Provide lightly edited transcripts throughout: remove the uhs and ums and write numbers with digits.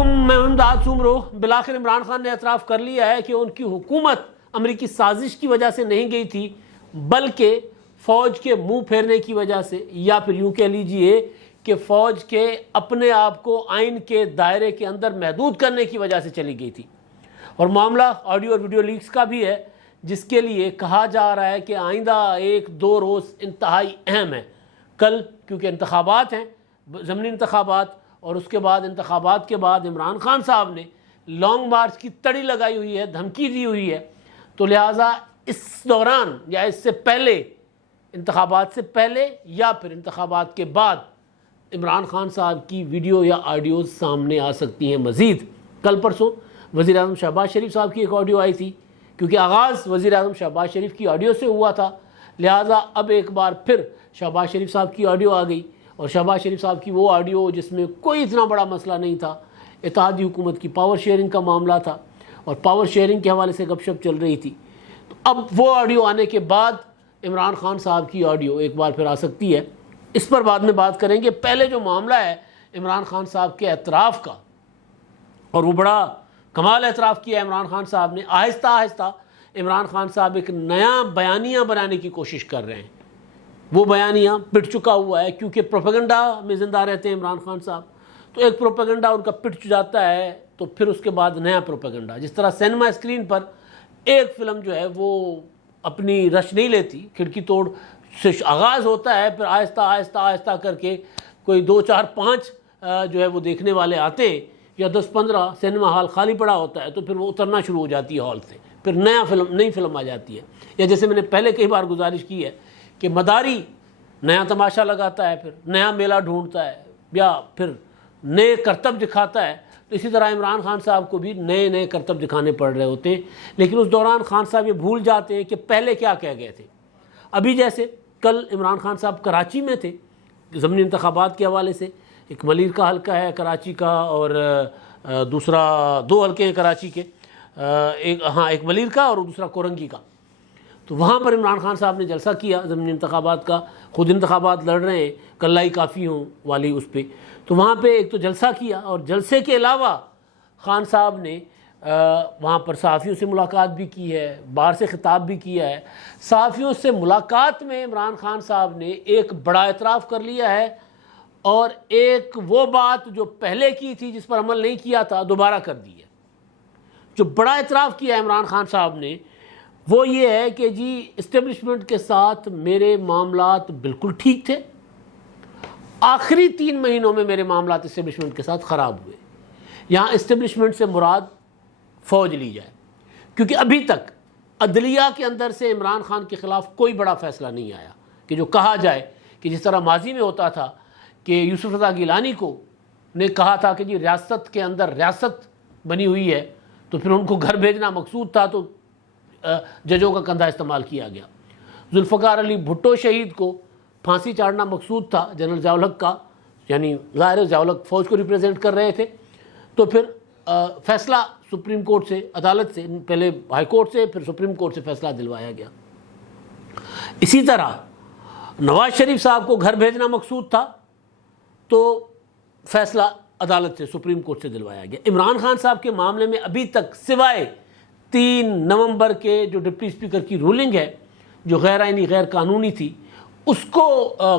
علیکم، میں امداد سومرو۔ بالآخر عمران خان نے اعتراف کر لیا ہے کہ ان کی حکومت امریکی سازش کی وجہ سے نہیں گئی تھی، بلکہ فوج کے منہ پھیرنے کی وجہ سے، یا پھر یوں کہہ لیجئے کہ فوج کے اپنے آپ کو آئین کے دائرے کے اندر محدود کرنے کی وجہ سے چلی گئی تھی۔ اور معاملہ آڈیو اور ویڈیو لیکس کا بھی ہے، جس کے لیے کہا جا رہا ہے کہ آئندہ 1-2 روز انتہائی اہم ہے۔ کل کیونکہ انتخابات ہیں، ضمنی انتخابات، اور اس کے بعد انتخابات کے بعد عمران خان صاحب نے لانگ مارچ کی تڑی لگائی ہوئی ہے، دھمکی دی ہوئی ہے، تو لہٰذا اس دوران یا اس سے پہلے، انتخابات سے پہلے یا پھر انتخابات کے بعد، عمران خان صاحب کی ویڈیو یا آڈیوز سامنے آ سکتی ہیں مزید۔ کل پرسوں وزیر اعظم شہباز شریف صاحب کی ایک آڈیو آئی تھی، کیونکہ آغاز وزیر اعظم شہباز شریف کی آڈیو سے ہوا تھا، لہٰذا اب ایک بار پھر شہباز شریف صاحب کی آڈیو آ گئی، اور شہباز شریف صاحب کی وہ آڈیو جس میں کوئی اتنا بڑا مسئلہ نہیں تھا، اتحادی حکومت کی پاور شیئرنگ کا معاملہ تھا، اور پاور شیئرنگ کے حوالے سے گپ شپ چل رہی تھی۔ تو اب وہ آڈیو آنے کے بعد عمران خان صاحب کی آڈیو ایک بار پھر آ سکتی ہے، اس پر بعد میں بات کریں گے۔ پہلے جو معاملہ ہے عمران خان صاحب کے اعتراف کا، اور وہ بڑا کمال اعتراف کیا عمران خان صاحب نے، آہستہ آہستہ عمران خان صاحب ایک نیا بیانیہ بنانے کی کوشش کر رہے ہیں۔ وہ بیانیہ پٹ چکا ہوا ہے، کیونکہ پروپیگنڈا میں زندہ رہتے ہیں عمران خان صاحب، تو ایک پروپیگنڈا ان کا پٹ جاتا ہے تو پھر اس کے بعد نیا پروپیگنڈا۔ جس طرح سینما اسکرین پر ایک فلم جو ہے وہ اپنی رش نہیں لیتی، کھڑکی توڑ سے آغاز ہوتا ہے، پھر آہستہ آہستہ آہستہ کر کے کوئی 2 4 5 جو ہے وہ دیکھنے والے آتے ہیں، یا 10 15 سینما ہال خالی پڑا ہوتا ہے، تو پھر وہ اترنا شروع ہو جاتی ہے ہال سے، پھر نئی فلم آ جاتی ہے۔ یا جیسے میں نے پہلے کئی بار گزارش کی ہے کہ مداری نیا تماشا لگاتا ہے، پھر نیا میلہ ڈھونڈتا ہے، یا پھر نئے کرتب دکھاتا ہے، تو اسی طرح عمران خان صاحب کو بھی نئے کرتب دکھانے پڑ رہے ہوتے ہیں، لیکن اس دوران خان صاحب یہ بھول جاتے ہیں کہ پہلے کیا کہہ گئے تھے۔ ابھی جیسے کل عمران خان صاحب کراچی میں تھے ضمنی انتخابات کے حوالے سے، ایک ملیر کا حلقہ ہے کراچی کا، اور دوسرا 2 حلقے ہیں کراچی کے، ایک ملیر کا اور دوسرا کورنگی کا۔ تو وہاں پر عمران خان صاحب نے جلسہ کیا ضمنی انتخابات کا، خود انتخابات لڑ رہے ہیں، کلائی کافی ہوں والی اس پہ، تو وہاں پہ ایک تو جلسہ کیا، اور جلسے کے علاوہ خان صاحب نے وہاں پر صحافیوں سے ملاقات بھی کی ہے، باہر سے خطاب بھی کیا ہے۔ صحافیوں سے ملاقات میں عمران خان صاحب نے ایک بڑا اعتراف کر لیا ہے، اور ایک وہ بات جو پہلے کی تھی جس پر عمل نہیں کیا تھا دوبارہ کر دی ہے۔ جو بڑا اعتراف کیا ہے عمران خان صاحب نے وہ یہ ہے کہ جی اسٹیبلشمنٹ کے ساتھ میرے معاملات بالکل ٹھیک تھے، آخری 3 مہینوں میں میرے معاملات اسٹیبلشمنٹ کے ساتھ خراب ہوئے۔ یہاں اسٹیبلشمنٹ سے مراد فوج لی جائے، کیونکہ ابھی تک عدلیہ کے اندر سے عمران خان کے خلاف کوئی بڑا فیصلہ نہیں آیا کہ جو کہا جائے کہ جس طرح ماضی میں ہوتا تھا کہ یوسف رضا گیلانی کو نے کہا تھا کہ جی ریاست کے اندر ریاست بنی ہوئی ہے، تو پھر ان کو گھر بھیجنا مقصود تھا، تو ججوں کا کندھا استعمال کیا گیا۔ ذوالفقار علی بھٹو شہید کو پھانسی چاڑنا مقصود تھا جنرل ضیاء الحق کا، یعنی ظاہر ضیاء الحق فوج کو ریپرزینٹ کر رہے تھے، تو پھر فیصلہ سپریم کورٹ سے، عدالت سے، پہلے ہائی کورٹ سے، پھر سپریم کورٹ سے فیصلہ دلوایا گیا۔ اسی طرح نواز شریف صاحب کو گھر بھیجنا مقصود تھا، تو فیصلہ عدالت سے، سپریم کورٹ سے دلوایا گیا۔ عمران خان صاحب کے معاملے میں ابھی تک سوائے 3 نومبر کے جو ڈپٹی اسپیکر کی رولنگ ہے جو غیر آئینی غیر قانونی تھی، اس کو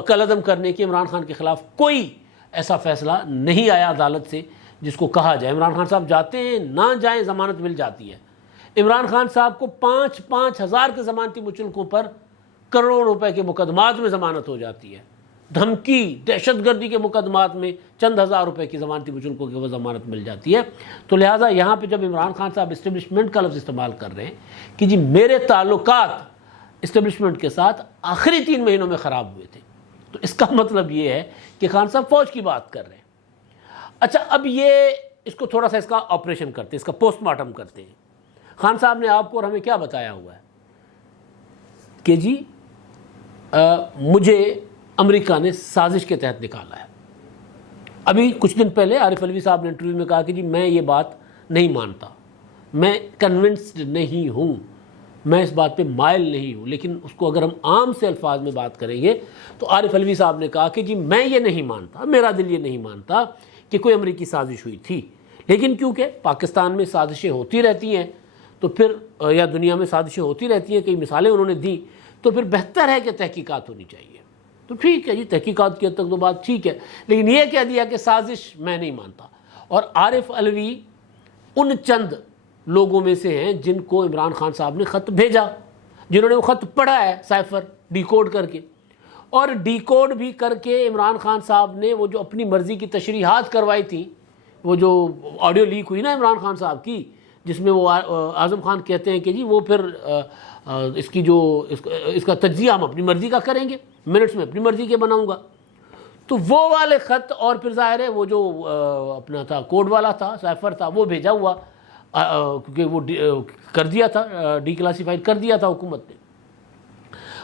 کالعدم کرنے کے عمران خان کے خلاف کوئی ایسا فیصلہ نہیں آیا عدالت سے جس کو کہا جائے عمران خان صاحب جاتے ہیں، نہ جائیں ضمانت مل جاتی ہے۔ عمران خان صاحب کو 5-5 ہزار کے ضمانتی مچلقوں پر کروڑوں روپے کے مقدمات میں ضمانت ہو جاتی ہے، دھمکی دہشت گردی کے مقدمات میں چند ہزار روپے کی ضمانتی مچلقوں کی وہ ضمانت مل جاتی ہے۔ تو لہٰذا یہاں پہ جب عمران خان صاحب اسٹیبلشمنٹ کا لفظ استعمال کر رہے ہیں کہ جی میرے تعلقات اسٹیبلشمنٹ کے ساتھ آخری 3 مہینوں میں خراب ہوئے تھے، تو اس کا مطلب یہ ہے کہ خان صاحب فوج کی بات کر رہے ہیں۔ اچھا، اب یہ اس کو تھوڑا سا اس کا آپریشن کرتے ہیں، اس کا پوسٹ مارٹم کرتے ہیں۔ خان صاحب نے آپ کو اور ہمیں کیا بتایا ہوا ہے کہ جی مجھے امریکہ نے سازش کے تحت نکالا ہے۔ ابھی کچھ دن پہلے عارف علوی صاحب نے انٹرویو میں کہا کہ جی میں یہ بات نہیں مانتا، میں کنونسڈ نہیں ہوں، میں اس بات پہ مائل نہیں ہوں، لیکن اس کو اگر ہم عام سے الفاظ میں بات کریں گے تو عارف علوی صاحب نے کہا کہ جی میں یہ نہیں مانتا، میرا دل یہ نہیں مانتا کہ کوئی امریکی سازش ہوئی تھی، لیکن کیونکہ پاکستان میں سازشیں ہوتی رہتی ہیں تو پھر یا دنیا میں سازشیں ہوتی رہتی ہیں، کئی مثالیں انہوں نے دیں، تو پھر بہتر ہے کہ تحقیقات ہونی چاہیے. تو ٹھیک ہے جی، تحقیقات کی حد تک تو بات ٹھیک ہے، لیکن یہ کہہ دیا کہ سازش میں نہیں مانتا. اور عارف علوی ان چند لوگوں میں سے ہیں جن کو عمران خان صاحب نے خط بھیجا، جنہوں نے وہ خط پڑھا ہے سائفر ڈی کوڈ کر کے، اور ڈی کوڈ بھی کر کے عمران خان صاحب نے وہ جو اپنی مرضی کی تشریحات کروائی تھی، وہ جو آڈیو لیک ہوئی نا عمران خان صاحب کی، جس میں وہ اعظم خان کہتے ہیں کہ جی وہ پھر اس کا تجزیہ ہم اپنی مرضی کا کریں گے، منٹس میں اپنی مرضی کے بناؤں گا. تو وہ والے خط، اور پھر ظاہر ہے وہ جو اپنا تھا کوڈ والا تھا، سائفر تھا، وہ بھیجا ہوا کیونکہ وہ کر دیا تھا، ڈی کلاسیفائڈ کر دیا تھا حکومت نے.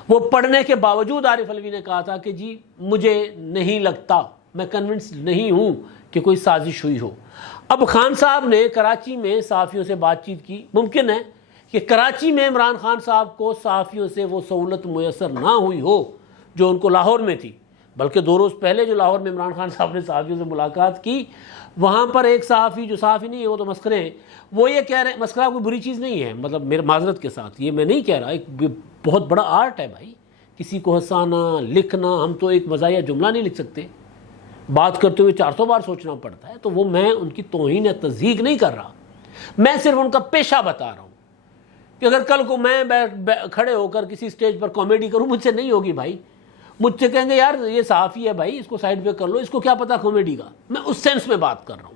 وہ پڑھنے کے باوجود عارف علوی نے کہا تھا کہ جی مجھے نہیں لگتا، میں کنونس نہیں ہوں کہ کوئی سازش ہوئی ہو. اب خان صاحب نے کراچی میں صحافیوں سے بات چیت کی. ممکن ہے کہ کراچی میں عمران خان صاحب کو صحافیوں سے وہ سہولت میسر نہ ہوئی ہو جو ان کو لاہور میں تھی، بلکہ 2 روز پہلے جو لاہور میں عمران خان صاحب نے صحافیوں سے ملاقات کی، وہاں پر ایک صحافی، جو صحافی نہیں ہے وہ تو مسخرے ہیں، وہ یہ کہہ رہے ہیں، مسخرہ کوئی بری چیز نہیں ہے، مطلب میرے معذرت کے ساتھ یہ میں نہیں کہہ رہا، ایک بہت بڑا آرٹ ہے بھائی، کسی کو ہنسانا، لکھنا. ہم تو ایک مزاحیہ جملہ نہیں لکھ سکتے، بات کرتے ہوئے 400 بار سوچنا پڑتا ہے. تو وہ میں ان کی توہین یا تضحیق نہیں کر رہا، میں صرف ان کا پیشہ بتا رہا ہوں کہ اگر کل کو میں کھڑے ہو کر کسی سٹیج پر کامیڈی کروں، مجھ سے نہیں ہوگی بھائی. مجھ سے کہیں گے یار یہ صحافی ہے بھائی، اس کو سائڈ پہ کر لو، اس کو کیا پتا کامیڈی کا. میں اس سینس میں بات کر رہا ہوں.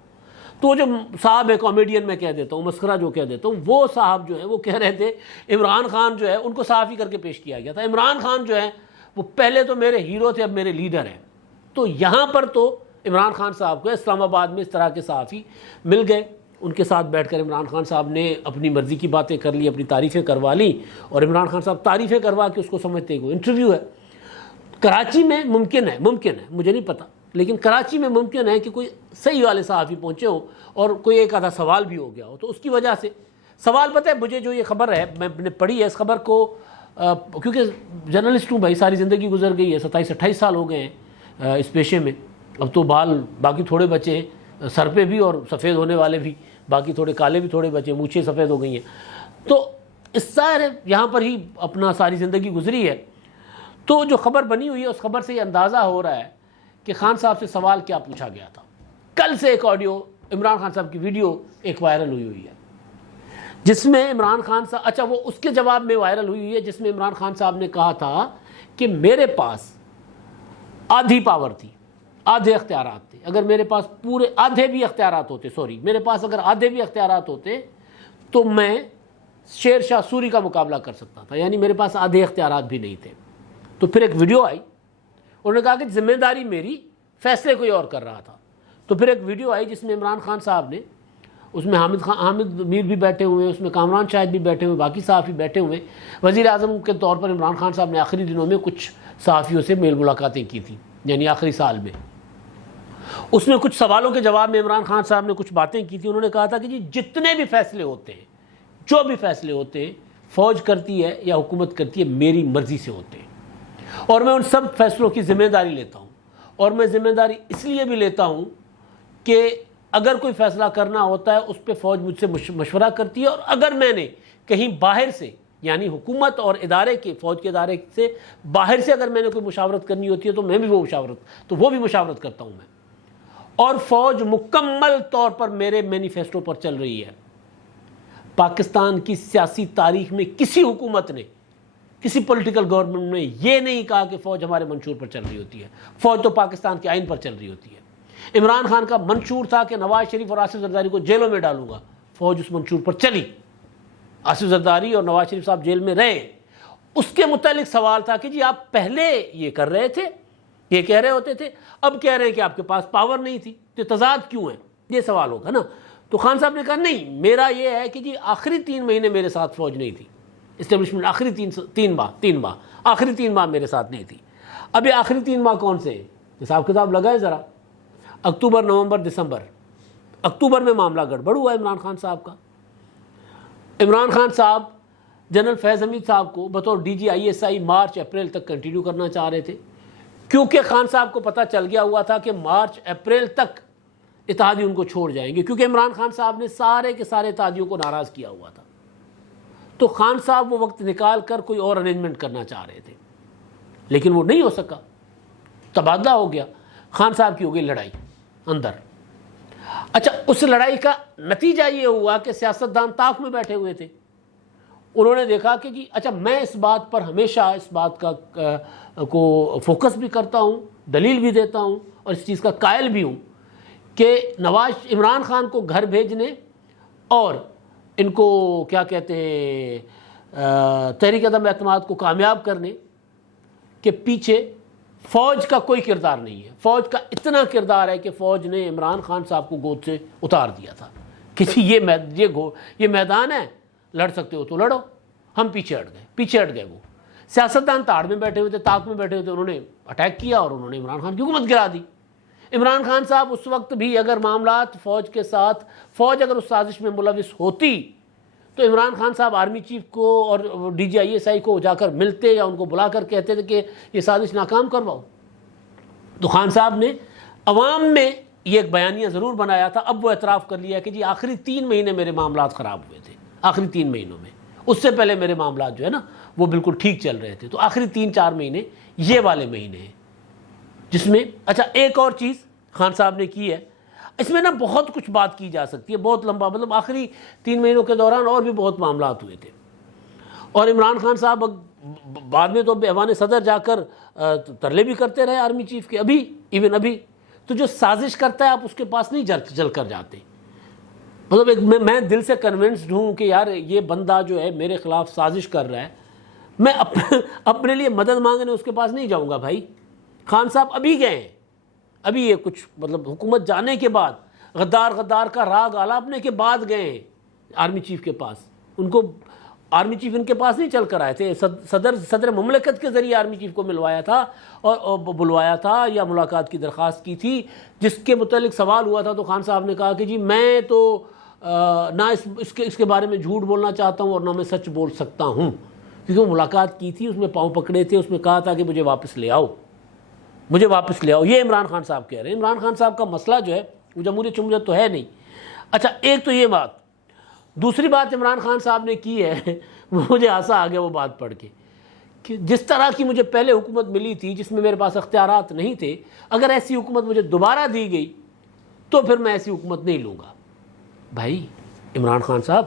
تو جو صاحب ہے کامیڈین میں کہہ دیتا ہوں، مسخرہ جو کہہ دیتا ہوں، وہ صاحب جو ہے وہ کہہ رہے تھے عمران خان جو ہے ان کو صحافی کر کے پیش کیا گیا تھا. عمران خان جو ہے وہ پہلے تو میرے ہیرو تھے، اب میرے لیڈر ہیں. تو یہاں پر تو عمران خان صاحب کو اسلام آباد میں اس طرح کے صحافی مل گئے، ان کے ساتھ بیٹھ کر عمران خان صاحب نے اپنی مرضی کی باتیں کر لی، اپنی تعریفیں کروا لی، اور عمران خان صاحب تعریفیں کروا کے اس کو سمجھتے ہیں کہ وہ انٹرویو ہے. کراچی میں ممکن ہے مجھے نہیں پتا، لیکن کراچی میں ممکن ہے کہ کوئی صحیح والے صحافی پہنچے ہوں اور کوئی ایک آدھا سوال بھی ہو گیا ہو. تو اس کی وجہ سے سوال، پتہ ہے مجھے جو یہ خبر ہے، میں نے پڑھی ہے اس خبر کو، کیونکہ جرنلسٹ ہوں بھائی، ساری زندگی گزر گئی ہے، 27-28 سال ہو گئے ہیں اس پیشے میں. اب تو بال باقی تھوڑے بچے ہیں سر پہ بھی، اور سفید ہونے والے بھی، باقی تھوڑے کالے بھی تھوڑے بچے، مونچھیں سفید ہو گئی ہیں. تو اس ظاہر ہے یہاں پر ہی اپنا ساری زندگی گزری ہے. تو جو خبر بنی ہوئی ہے اس خبر سے یہ اندازہ ہو رہا ہے کہ خان صاحب سے سوال کیا پوچھا گیا تھا. کل سے ایک آڈیو، عمران خان صاحب کی ویڈیو ایک وائرل ہوئی ہے، جس میں عمران خان صاحب، اچھا وہ اس کے جواب میں وائرل ہوئی ہے، جس میں عمران خان صاحب نے کہا تھا کہ میرے پاس آدھی پاور تھی، آدھے اختیارات تھے. اگر میرے پاس پورے آدھے بھی اختیارات ہوتے، میرے پاس اگر آدھے بھی اختیارات ہوتے تو میں شیر شاہ سوری کا مقابلہ کر سکتا تھا. یعنی میرے پاس آدھے اختیارات بھی نہیں تھے. تو پھر ایک ویڈیو آئی، انہوں نے کہا کہ ذمہ داری میری، فیصلے کوئی اور کر رہا تھا. تو پھر ایک ویڈیو آئی جس میں عمران خان صاحب نے، اس میں حامد میر بھی بیٹھے ہوئے ہیں، اس میں کامران شاہد بھی بیٹھے ہوئے، باقی صحافی بیٹھے ہوئے. وزیر اعظم کے طور پر عمران خان صاحب نے آخری دنوں میں کچھ صحافیوں سے میل ملاقاتیں کی تھیں، یعنی آخری سال میں. اس میں کچھ سوالوں کے جواب میں عمران خان صاحب نے کچھ باتیں کی تھیں. انہوں نے کہا تھا کہ جی جتنے بھی فیصلے ہوتے ہیں، جو بھی فیصلے ہوتے ہیں، فوج کرتی ہے یا حکومت کرتی ہے، میری مرضی سے ہوتے ہیں، اور میں ان سب فیصلوں کی ذمہ داری لیتا ہوں. اور میں ذمہ داری اس لیے بھی لیتا ہوں کہ اگر کوئی فیصلہ کرنا ہوتا ہے اس پہ فوج مجھ سے مشورہ کرتی ہے، اور اگر میں نے کہیں باہر سے، یعنی حکومت اور ادارے کے، فوج کے ادارے سے باہر سے اگر میں نے کوئی مشاورت کرنی ہوتی ہے تو میں بھی وہ مشاورت کرتا ہوں میں. اور فوج مکمل طور پر میرے مینیفیسٹو پر چل رہی ہے. پاکستان کی سیاسی تاریخ میں کسی حکومت نے، کسی پولیٹیکل گورنمنٹ نے یہ نہیں کہا کہ فوج ہمارے منشور پر چل رہی ہوتی ہے. فوج تو پاکستان کے آئین پر چل رہی ہوتی ہے. عمران خان کا منشور تھا کہ نواز شریف اور آصف زرداری کو جیلوں میں ڈالوں گا، فوج اس منشور پر چلی، آصف زرداری اور نواز شریف صاحب جیل میں رہے. اس کے متعلق سوال تھا کہ جی آپ پہلے یہ کر رہے تھے، یہ کہہ رہے ہوتے تھے، اب کہہ رہے ہیں کہ آپ کے پاس پاور نہیں تھی، تو تضاد کیوں ہے، یہ سوال ہوگا نا. تو خان صاحب نے کہا نہیں، میرا یہ ہے کہ جی آخری 3 مہینے میرے ساتھ فوج نہیں تھی، اسٹیبلشمنٹ آخری تین ماہ میرے ساتھ نہیں تھی. اب یہ آخری 3 ماہ کون سے ہیں؟ حساب کتاب لگائے ذرا. اکتوبر، نومبر، دسمبر. اکتوبر میں معاملہ گڑبڑ ہوا عمران خان صاحب کا. عمران خان صاحب جنرل فیض حمید صاحب کو بطور DG/ISI مارچ اپریل تک کنٹینیو کرنا چاہ رہے تھے، کیونکہ خان صاحب کو پتہ چل گیا ہوا تھا کہ مارچ اپریل تک اتحادی ان کو چھوڑ جائیں گے، کیونکہ عمران خان صاحب نے سارے کے سارے اتحادیوں کو ناراض کیا ہوا تھا۔ تو خان صاحب وہ وقت نکال کر کوئی اور ارینجمنٹ کرنا چاہ رہے تھے، لیکن وہ نہیں ہو سکا، تبادلہ ہو گیا، خان صاحب کی ہو گئی لڑائی اندر۔ اچھا، اس لڑائی کا نتیجہ یہ ہوا کہ سیاستدان طاق میں بیٹھے ہوئے تھے، انہوں نے دیکھا کہ جی اچھا میں اس بات پر ہمیشہ اس بات کا کو فوکس بھی کرتا ہوں، دلیل بھی دیتا ہوں اور اس چیز کا قائل بھی ہوں کہ عمران خان کو گھر بھیجنے اور ان کو کیا کہتے ہیں تحریک عدم اعتماد کو کامیاب کرنے کے پیچھے فوج کا کوئی کردار نہیں ہے۔ فوج کا اتنا کردار ہے کہ فوج نے عمران خان صاحب کو گود سے اتار دیا تھا کہ یہ میدان ہے، لڑ سکتے ہو تو لڑو، ہم پیچھے ہٹ گئے۔ وہ سیاستدان تاڑ میں بیٹھے ہوئے تھے، طاق میں بیٹھے ہوئے تھے، انہوں نے اٹیک کیا اور انہوں نے عمران خان کی حکومت گرا دی۔ عمران خان صاحب اس وقت بھی اگر معاملات فوج کے ساتھ، فوج اگر اس سازش میں ملوث ہوتی تو عمران خان صاحب آرمی چیف کو اور DGI کو جا کر ملتے یا ان کو بلا کر کہتے تھے کہ یہ سازش ناکام کرواؤ۔ تو خان صاحب نے عوام میں یہ ایک بیانیہ ضرور بنایا تھا، اب وہ اعتراف کر لیا کہ جی آخری 3 مہینے میرے معاملات خراب ہوئے تھے، آخری 3 مہینوں میں، اس سے پہلے میرے معاملات جو ہے نا وہ بالکل ٹھیک چل رہے تھے، تو آخری 3-4 مہینے یہ والے مہینے ہیں جس میں اچھا ایک اور چیز خان صاحب نے کی ہے، اس میں نا بہت کچھ بات کی جا سکتی ہے، بہت لمبا، مطلب آخری 3 مہینوں کے دوران اور بھی بہت معاملات ہوئے تھے، اور عمران خان صاحب بعد میں تو ایوان صدر جا کر ترلے بھی کرتے رہے آرمی چیف کے، ایون ابھی تو جو سازش کرتا ہے آپ اس کے پاس نہیں جل کر جاتے، مطلب میں دل سے کنونسڈ ہوں کہ یار یہ بندہ جو ہے میرے خلاف سازش کر رہا ہے، میں اپنے لیے مدد مانگنے اس کے پاس نہیں جاؤں گا بھائی۔ خان صاحب ابھی گئے ہیں، ابھی یہ کچھ مطلب حکومت جانے کے بعد غدار کا راگ آلاپنے کے بعد گئے ہیں آرمی چیف کے پاس، ان کو آرمی چیف ان کے پاس نہیں چل کر آئے تھے، صدر مملکت کے ذریعے آرمی چیف کو ملوایا تھا اور بلوایا تھا یا ملاقات کی درخواست کی تھی، جس کے متعلق سوال ہوا تھا تو خان صاحب نے کہا کہ جی میں تو نہ اس کے بارے میں جھوٹ بولنا چاہتا ہوں اور نہ میں سچ بول سکتا ہوں، کیونکہ وہ ملاقات کی تھی، اس میں پاؤں پکڑے تھے، اس میں کہا تھا کہ مجھے واپس لے آؤ۔ یہ عمران خان صاحب کہہ رہے ہیں۔ عمران خان صاحب کا مسئلہ جو ہے وہ جمہوریت تو ہے نہیں۔ اچھا ایک تو یہ بات، دوسری بات عمران خان صاحب نے کی ہے، مجھے ہنسا آ گیا وہ بات پڑھ کے، کہ جس طرح کی مجھے پہلے حکومت ملی تھی جس میں میرے پاس اختیارات نہیں تھے، اگر ایسی حکومت مجھے دوبارہ دی گئی تو پھر میں ایسی حکومت نہیں لوں گا۔ بھائی عمران خان صاحب،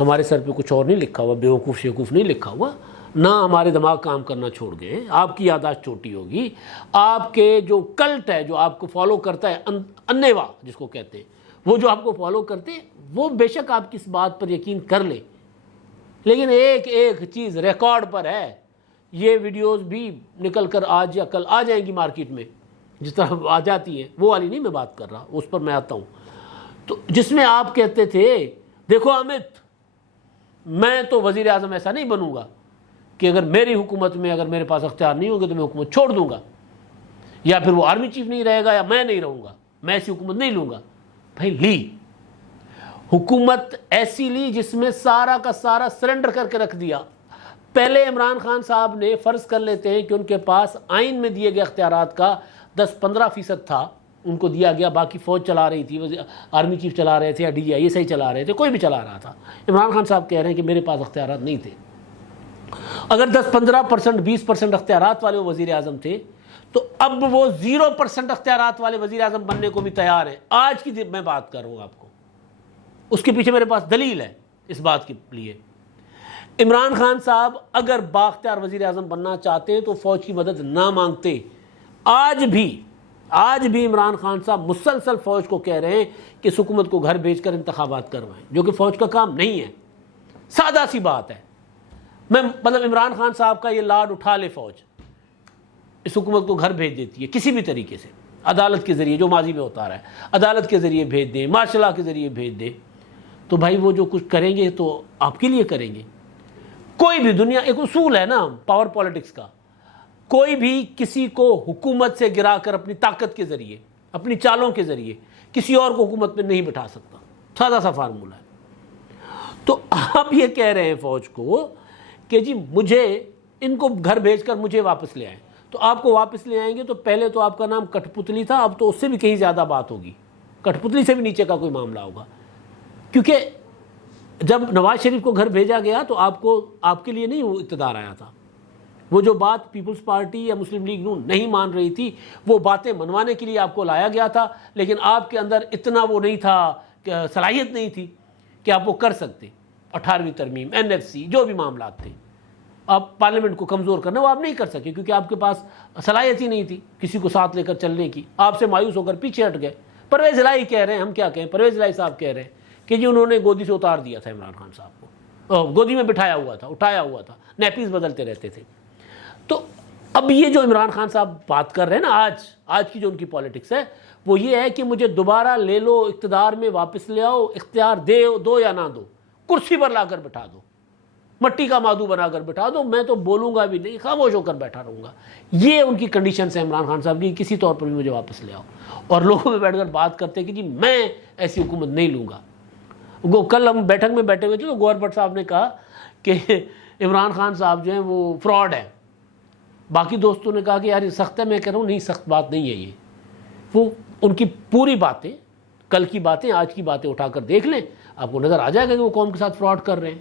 ہمارے سر پہ کچھ اور نہیں لکھا ہوا، بیوقوف شیوقوف نہیں لکھا ہوا، نہ ہمارے دماغ کام کرنا چھوڑ گئے، آپ کی یادداشت چھوٹی ہوگی، آپ کے جو کلٹ ہے جو آپ کو فالو کرتا ہے، انیوا جس کو کہتے ہیں، وہ جو آپ کو فالو کرتے ہیں وہ بے شک آپ کی اس بات پر یقین کر لیں، لیکن ایک چیز ریکارڈ پر ہے، یہ ویڈیوز بھی نکل کر آج یا کل آ جائیں گی مارکیٹ میں، جس طرح آ جاتی ہیں، وہ والی نہیں میں بات کر رہا، اس پر میں آتا ہوں، تو جس میں آپ کہتے تھے دیکھو امت، میں تو وزیر اعظم ایسا نہیں بنوں گا کہ اگر میری حکومت میں اگر میرے پاس اختیار نہیں ہوگا تو میں حکومت چھوڑ دوں گا، یا پھر وہ آرمی چیف نہیں رہے گا یا میں نہیں رہوں گا، میں ایسی حکومت نہیں لوں گا۔ بھائی لی حکومت ایسی لی جس میں سارا کا سارا سرنڈر کر کے رکھ دیا۔ پہلے عمران خان صاحب نے فرض کر لیتے ہیں کہ ان کے پاس آئین میں دیے گئے اختیارات کا 10-15% تھا، ان کو دیا گیا، باقی فوج چلا رہی تھی، آرمی چیف چلا رہے تھے یا DGI چلا رہے تھے، کوئی بھی چلا رہا تھا۔ عمران خان صاحب کہہ رہے ہیں کہ میرے پاس اختیارات نہیں تھے، اگر 10-15%، 20% اختیارات والے وزیر اعظم تھے تو اب وہ 0% اختیارات والے وزیر اعظم بننے کو بھی تیار ہیں۔ آج کی میں بات کر رہا ہوں آپ کو، اس کے پیچھے میرے پاس دلیل ہے اس بات کے لیے۔ عمران خان صاحب اگر بااختیار وزیر اعظم بننا چاہتے ہیں تو فوج کی مدد نہ مانگتے۔ آج بھی عمران خان صاحب مسلسل فوج کو کہہ رہے ہیں کہ اس حکومت کو گھر بھیج کر انتخابات کروائیں، جو کہ فوج کا کام نہیں ہے۔ سادہ سی بات ہے، مطلب عمران خان صاحب کا یہ لاڈ اٹھا لے فوج، اس حکومت کو گھر بھیج دیتی ہے کسی بھی طریقے سے، عدالت کے ذریعے، جو ماضی میں ہوتا رہا ہے، عدالت کے ذریعے بھیج دیں، مارشل لا کے ذریعے بھیج دیں، تو بھائی وہ جو کچھ کریں گے تو آپ کے لیے کریں گے۔ کوئی بھی دنیا، ایک اصول ہے نا پاور پالیٹکس کا، کوئی بھی کسی کو حکومت سے گرا کر اپنی طاقت کے ذریعے، اپنی چالوں کے ذریعے کسی اور کو حکومت میں نہیں بٹھا سکتا، سادہ سا فارمولہ ہے۔ تو آپ یہ کہہ رہے ہیں فوج کو کہ جی مجھے ان کو گھر بھیج کر مجھے واپس لے آئیں، تو آپ کو واپس لے آئیں گے تو پہلے تو آپ کا نام کٹھ پتلی تھا، اب تو اس سے بھی کہیں زیادہ بات ہوگی، کٹھ پتلی سے بھی نیچے کا کوئی معاملہ ہوگا. کیونکہ جب نواز شریف کو گھر بھیجا گیا تو آپ کے لیے نہیں وہ اقتدار آیا تھا. وہ جو بات پیپلز پارٹی یا مسلم لیگ نون نہیں مان رہی تھی وہ باتیں منوانے کے لیے آپ کو لایا گیا تھا, لیکن آپ کے اندر اتنا وہ نہیں تھا, صلاحیت نہیں تھی کہ آپ وہ کر سکتے. 18ویں ترمیم, NFC, جو بھی معاملات تھے, آپ پارلیمنٹ کو کمزور کرنا وہ آپ نہیں کر سکے کیونکہ آپ کے پاس صلاحیت ہی نہیں تھی کسی کو ساتھ لے کر چلنے کی. آپ سے مایوس ہو کر پیچھے ہٹ گئے. پرویز الہی کہہ رہے ہیں, ہم کیا کہیں, پرویز الہی صاحب کہہ رہے ہیں کہ جی انہوں نے گودی سے اتار دیا تھا عمران خان صاحب کو, گودی میں بٹھایا ہوا تھا, اٹھایا ہوا تھا, نیپیز بدلتے رہتے تھے. تو اب یہ جو عمران خان صاحب بات کر رہے ہیں نا, آج کی جو ان کی پالیٹکس ہے وہ یہ ہے کہ مجھے دوبارہ لے لو, اقتدار میں واپس لے آؤ, اختیار دو یا نہ دو, کرسی پر لا کر بٹھا دو, مٹی کا مادو بنا کر بٹھا دو, میں تو بولوں گا بھی نہیں, خاموش ہو کر بیٹھا رہوں گا. یہ ان کی کنڈیشنز ہیں عمران خان صاحب کی, کسی طور پر بھی مجھے واپس لے آؤ. اور لوگوں میں بیٹھ کر بات کرتے کہ جی میں ایسی حکومت نہیں لوں گا. کل ہم بیٹھک میں بیٹھے ہوئے تھے تو گور بٹ صاحب نے کہا کہ عمران خان صاحب جو ہیں وہ فراڈ ہیں. باقی دوستوں نے کہا کہ یار یہ سخت ہے. میں کہہ رہا ہوں نہیں, سخت بات نہیں ہے یہ. وہ ان کی پوری باتیں, کل کی باتیں, آج کی باتیں اٹھا کر دیکھ لیں, آپ کو نظر آ جائے گا کہ وہ قوم کے ساتھ فراڈ کر رہے ہیں.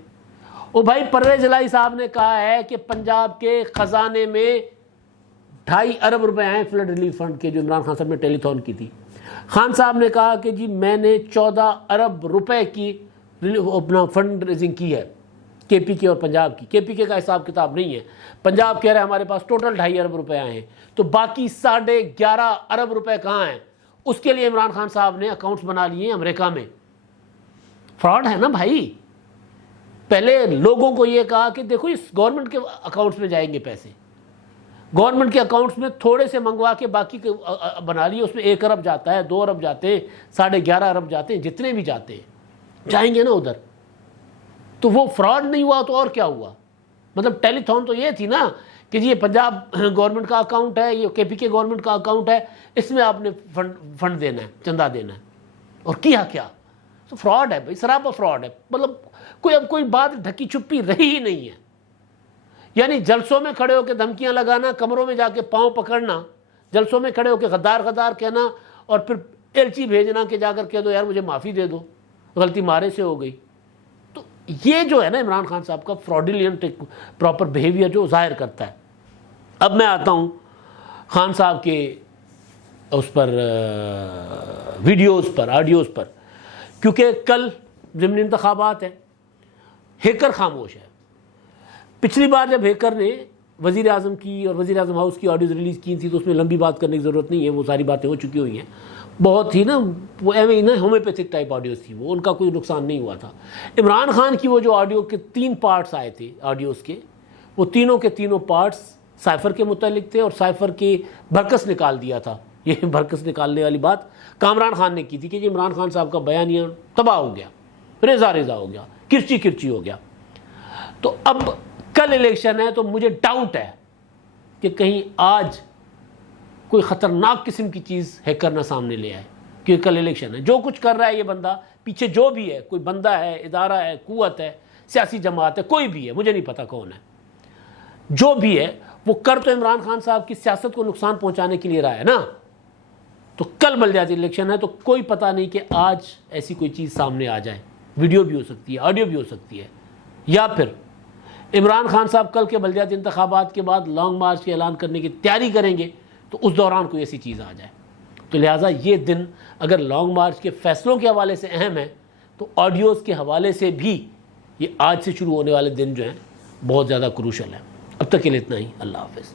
او بھائی, پرویز الہی صاحب نے کہا ہے کہ پنجاب کے خزانے میں 2.5 ارب روپے آئے فلڈ ریلیف فنڈ کے, جو عمران خان صاحب نے ٹیلی تھون کی تھی. خان صاحب نے کہا کہ جی میں نے 14 ارب روپے کی اپنا فنڈ ریزنگ کی ہے KPK اور پنجاب کی. KPK کا حساب کتاب نہیں ہے, پنجاب کہہ رہے ہیں ہمارے پاس ٹوٹل 2.5 ارب روپے آئے ہیں, تو باقی 11.5 ارب روپے کہاں ہیں؟ اس کے لیے عمران خان صاحب نے اکاؤنٹس بنا لیے ہیں امریکہ میں. فراڈ ہے نا بھائی. پہلے لوگوں کو یہ کہا کہ دیکھو اس گورنمنٹ کے اکاؤنٹس میں جائیں گے پیسے, گورنمنٹ کے اکاؤنٹس میں تھوڑے سے منگوا کے باقی کے بنا لیے, اس میں 1 ارب جاتا ہے, 2 ارب جاتے ہیں, 11.5 ارب جاتے ہیں, جتنے بھی جاتے ہیں جائیں گے نا ادھر. تو وہ فراڈ نہیں ہوا تو اور کیا ہوا؟ مطلب ٹیلی تھون تو یہ تھی نا کہ جی یہ پنجاب گورنمنٹ کا اکاؤنٹ ہے, یہ KPK گورنمنٹ کا اکاؤنٹ ہے, اس میں آپ نے فنڈ دینا ہے, چندہ دینا ہے. اور کیا کیا؟ تو فراڈ ہے بھائی, سراپا فراڈ ہے. مطلب اب کوئی بات ڈھکی چھپی رہی ہی نہیں ہے. یعنی جلسوں میں کھڑے ہو کے دھمکیاں لگانا, کمروں میں جا کے پاؤں پکڑنا, جلسوں میں کھڑے ہو کے غدار غدار کہنا, اور پھر ایلچی بھیجنا کہ جا کر کہہ دو یار مجھے معافی دے دو, غلطی مارے سے ہو گئی. تو یہ جو ہے نا عمران خان صاحب کا فراڈیلینٹ پراپر بیہیویئر جو ظاہر کرتا ہے. اب میں آتا ہوں خان صاحب کے اس پر ویڈیوز پر, آڈیوز پر, کیونکہ کل ضمنی انتخابات ہیں. ہیکر خاموش ہے. پچھلی بار جب ہیکر نے وزیر اعظم کی اور وزیر اعظم ہاؤس کی آڈیوز ریلیز کی تھی تو اس میں لمبی بات کرنے کی ضرورت نہیں ہے, وہ ساری باتیں ہو چکی ہوئی ہیں. بہت ہی نا وہ ایویں نا ہومیوپیتھک ٹائپ آڈیوز تھی, وہ ان کا کوئی نقصان نہیں ہوا تھا. عمران خان کی وہ جو آڈیو کے 3 پارٹس آئے تھے آڈیوز کے, وہ تینوں کے تینوں پارٹس سائفر کے متعلق تھے, اور سائفر کی بھرکس نکال دیا تھا. یہ بھرکس نکالنے والی بات کامران خان نے کی تھی کہ عمران خان صاحب کا بیانیہ تباہ ہو گیا, ریزہ ریزہ ہو گیا, کرچی کرچی ہو گیا. تو اب کل الیکشن ہے تو مجھے ڈاؤٹ ہے کہ کہیں آج کوئی خطرناک قسم کی چیز ہیکر نہ سامنے لے آئے, کیونکہ کل الیکشن ہے. جو کچھ کر رہا ہے یہ بندہ, پیچھے جو بھی ہے, کوئی بندہ ہے, ادارہ ہے, قوت ہے, سیاسی جماعت ہے, کوئی بھی ہے, مجھے نہیں پتا کون ہے, جو بھی ہے وہ کر تو عمران خان صاحب کی سیاست کو نقصان پہنچانے کے لیے رہا ہے نا. تو کل بلدیاتی الیکشن ہے تو کوئی پتہ نہیں کہ آج ایسی کوئی چیز سامنے آ جائے, ویڈیو بھی ہو سکتی ہے, آڈیو بھی ہو سکتی ہے, یا پھر عمران خان صاحب کل کے بلدیاتی انتخابات کے بعد لانگ مارچ کے اعلان کرنے کی تیاری کریں گے تو اس دوران کوئی ایسی چیز آ جائے. تو لہٰذا یہ دن اگر لانگ مارچ کے فیصلوں کے حوالے سے اہم ہے تو آڈیوز کے حوالے سے بھی یہ آج سے شروع ہونے والے دن جو ہیں بہت زیادہ کروشل ہیں. اب تک کے لیے اتنا ہی. اللہ حافظ.